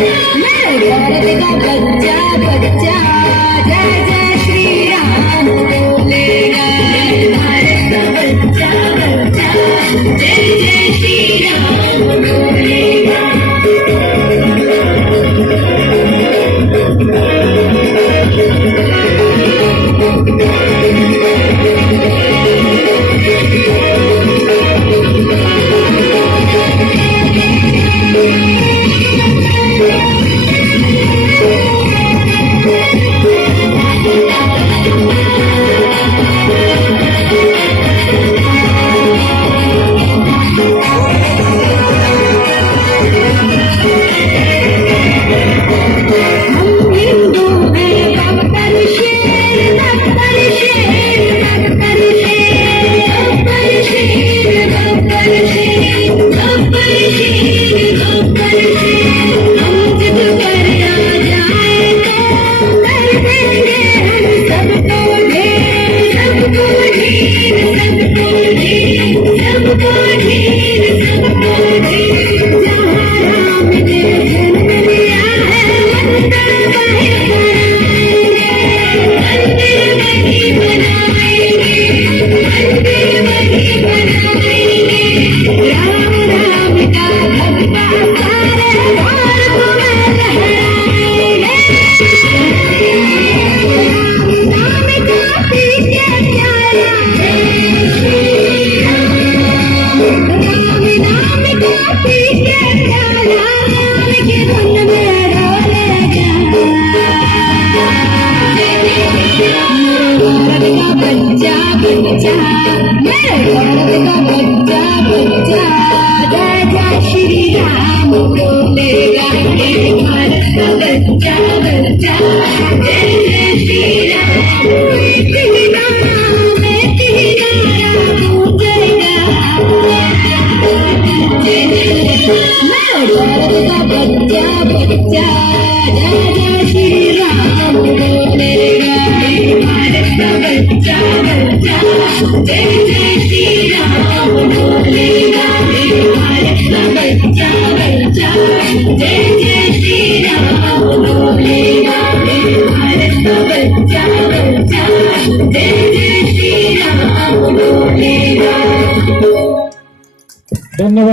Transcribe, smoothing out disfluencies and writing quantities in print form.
भारत का बच्चा बच्चा जय जय श्री राम बोलेगा। भारत का बच्चा बच्चा जय जय श्री राम बोलेगा। बच्चा बच्चा मेरे भारत का बच्चा बच्चा जय जय श्री राम बोलेगा। मेरे भारत का बच्चा बच्चा जय जय श्री राम बोलेगा। मेरे भारत का बच्चा बच्चा जय जय श्री राम बोलेगा। भारत का बच्चा बच्चा जय जय श्री राम बोलेगा। भारत का बच्चा बच्चा जय जय श्री राम बोलेगा। भारत का बच्चा बच्चा जय जय श्री राम बोलेगा। धन्यवाद।